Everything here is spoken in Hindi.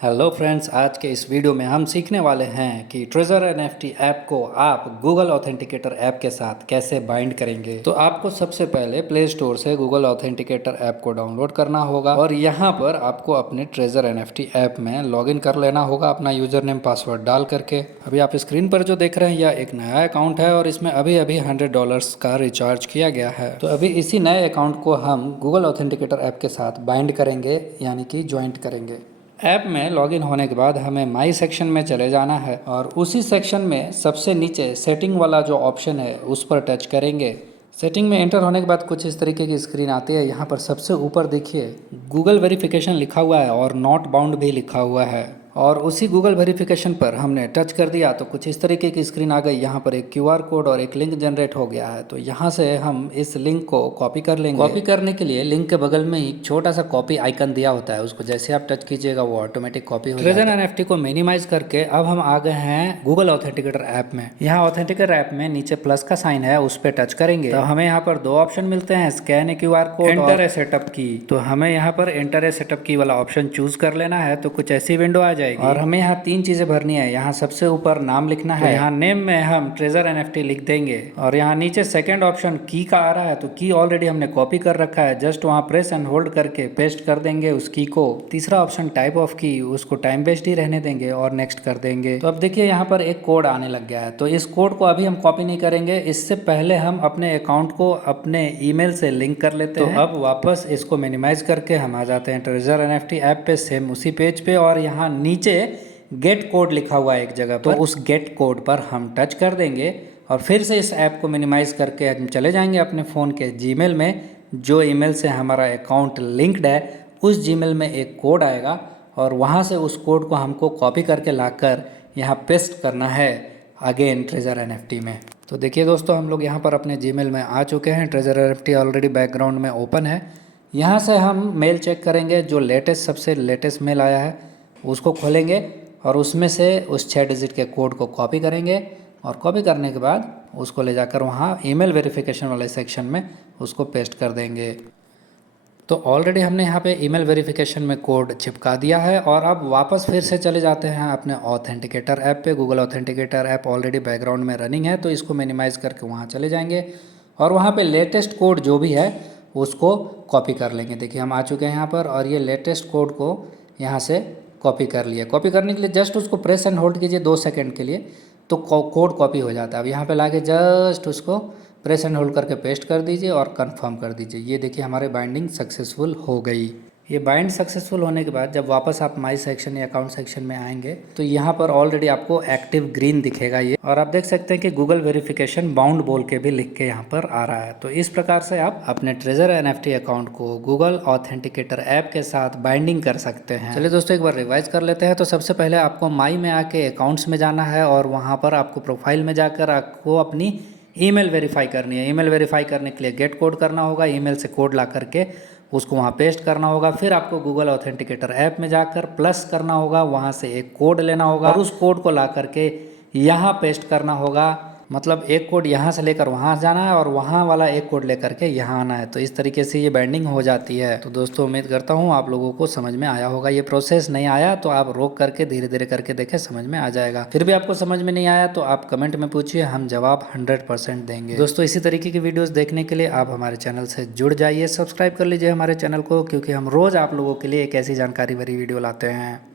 हेलो फ्रेंड्स, आज के इस वीडियो में हम सीखने वाले हैं कि ट्रेजर एनएफटी ऐप को आप गूगल ऑथेंटिकेटर ऐप के साथ कैसे बाइंड करेंगे। तो आपको सबसे पहले प्ले स्टोर से गूगल ऑथेंटिकेटर ऐप को डाउनलोड करना होगा और यहाँ पर आपको अपने ट्रेजर एनएफटी ऐप में लॉगिन कर लेना होगा अपना यूजर नेम पासवर्ड डाल करके। अभी आप स्क्रीन पर जो देख रहे हैं यह एक नया अकाउंट है और इसमें अभी अभी $100 का रिचार्ज किया गया है। तो अभी इसी नए अकाउंट को हम गूगल ऑथेंटिकेटर ऐप के साथ बाइंड करेंगे, यानी कि ज्वाइंट करेंगे। ऐप में लॉगिन होने के बाद हमें माई सेक्शन में चले जाना है और उसी सेक्शन में सबसे नीचे सेटिंग वाला जो ऑप्शन है उस पर टच करेंगे। सेटिंग में एंटर होने के बाद कुछ इस तरीके की स्क्रीन आती है। यहाँ पर सबसे ऊपर देखिए गूगल वेरिफिकेशन लिखा हुआ है और नॉट बाउंड भी लिखा हुआ है और उसी गूगल वेरिफिकेशन पर हमने टच कर दिया तो कुछ इस तरीके की स्क्रीन आ गई। यहाँ पर एक क्यूआर कोड और एक लिंक जनरेट हो गया है। तो यहाँ से हम इस लिंक को कॉपी कर लेंगे। कॉपी करने के लिए लिंक के बगल में ही छोटा सा कॉपी आइकन दिया होता है, उसको जैसे आप टच कीजिएगा वो ऑटोमेटिक कॉपी हो जाएगा। ट्रेजर एनएफटी को मिनिमाइज करके अब हम आ गए हैं गूगल ऑथेंटिकेटर ऐप में। यहाँ ऑथेंटिकेटर ऐप में नीचे प्लस का साइन है, उस पर टच करेंगे तो हमें यहाँ पर दो ऑप्शन मिलते हैं, scan A QR code, enter a setup की। तो हमें यहाँ पर एंटर ए सेटअप की वाला ऑप्शन चूज कर लेना है। तो कुछ ऐसी विंडो आ जाएगी और हमें यहाँ तीन चीजें भरनी है। यहाँ सबसे ऊपर नाम लिखना है, तो यहाँ नेम में हम ट्रेजर एनएफटी लिख देंगे और यहाँ नीचे सेकंड ऑप्शन की का आ रहा है, तो की ऑलरेडी हमने कॉपी कर रखा है, जस्ट वहाँ प्रेस एंड होल्ड करके पेस्ट कर देंगे उस की को। तीसरा ऑप्शन टाइप ऑफ की, उसको टाइम बेस्ड ही रहने देंगे और नेक्स्ट कर देंगे। तो अब देखिए यहाँ पर एक कोड आने लग गया है, तो इस कोड को अभी हम कॉपी नहीं करेंगे, इससे पहले हम अपने अकाउंट को अपने ईमेल से लिंक कर लेते हैं। तो अब वापस इसको मिनिमाइज करके हम आ जाते हैं ट्रेजर एनएफटी ऐप पे, सेम उसी पेज पे, और यहाँ नीचे गेट कोड लिखा हुआ है एक जगह पर, तो उस गेट कोड पर हम टच कर देंगे और फिर से इस ऐप को मिनिमाइज करके हम चले जाएंगे अपने फ़ोन के जीमेल में। जो ईमेल से हमारा अकाउंट लिंक्ड है उस जीमेल में एक कोड आएगा और वहाँ से उस कोड को हमको कॉपी करके लाकर यहाँ पेस्ट करना है अगेन ट्रेजर एनएफटी में। तो देखिए दोस्तों, हम लोग यहाँ पर अपने जीमेल में आ चुके हैं। ट्रेजर एनएफटी ऑलरेडी बैकग्राउंड में ओपन है। यहाँ से हम मेल चेक करेंगे, जो सबसे लेटेस्ट मेल आया है उसको खोलेंगे और उसमें से उस 6 डिजिट के कोड को कॉपी करेंगे और कॉपी करने के बाद उसको ले जाकर वहाँ ईमेल वेरिफिकेशन वाले सेक्शन में उसको पेस्ट कर देंगे। तो ऑलरेडी हमने यहाँ पे ईमेल वेरिफिकेशन में कोड चिपका दिया है और अब वापस फिर से चले जाते हैं अपने ऑथेंटिकेटर ऐप पे। Google authenticator app already background में रनिंग है, तो इसको मिनिमाइज़ करके वहाँ चले जाएंगे और वहाँ पे लेटेस्ट कोड जो भी है उसको कॉपी कर लेंगे। देखिए हम आ चुके हैं यहाँ पर और ये लेटेस्ट कोड को यहाँ से कॉपी कर लिया। कॉपी करने के लिए जस्ट उसको प्रेस एंड होल्ड कीजिए 2 सेकंड के लिए, तो कोड कॉपी हो जाता है। अब यहाँ पे लाके जस्ट उसको प्रेस एंड होल्ड करके पेस्ट कर दीजिए और कंफर्म कर दीजिए। ये देखिए हमारे बाइंडिंग सक्सेसफुल हो गई। ये बाइंड सक्सेसफुल होने के बाद जब वापस आप माई सेक्शन या अकाउंट सेक्शन में आएंगे तो यहाँ पर ऑलरेडी आपको एक्टिव ग्रीन दिखेगा ये, और आप देख सकते हैं कि गूगल वेरिफिकेशन बाउंड बोल के भी लिख के यहाँ पर आ रहा है। तो इस प्रकार से आप अपने ट्रेजर एनएफटी अकाउंट को गूगल ऑथेंटिकेटर ऐप के साथ बाइंडिंग कर सकते हैं। चलिए दोस्तों, एक बार रिवाइज कर लेते हैं। तो सबसे पहले आपको माई में आके अकाउंट्स में जाना है और वहाँ पर आपको प्रोफाइल में जाकर आपको अपनी ईमेल वेरीफाई करनी है। ईमेल वेरीफाई करने के लिए गेट कोड करना होगा, ईमेल से कोड ला करके उसको वहाँ पेस्ट करना होगा। फिर आपको गूगल ऑथेंटिकेटर ऐप में जाकर प्लस करना होगा, वहाँ से एक कोड लेना होगा और उस कोड को ला करके यहाँ पेस्ट करना होगा। मतलब एक कोड यहाँ से लेकर वहाँ जाना है और वहाँ वाला एक कोड लेकर के यहाँ आना है। तो इस तरीके से ये बाइंडिंग हो जाती है। तो दोस्तों, उम्मीद करता हूँ आप लोगों को समझ में आया होगा। ये प्रोसेस नहीं आया तो आप रोक करके धीरे धीरे करके देखें, समझ में आ जाएगा। फिर भी आपको समझ में नहीं आया तो आप कमेंट में पूछिए, हम जवाब 100% देंगे। दोस्तों, इसी तरीके की वीडियोज़ देखने के लिए आप हमारे चैनल से जुड़ जाइए, सब्सक्राइब कर लीजिए हमारे चैनल को, क्योंकि हम रोज़ आप लोगों के लिए एक ऐसी जानकारी भरी वीडियो लाते हैं।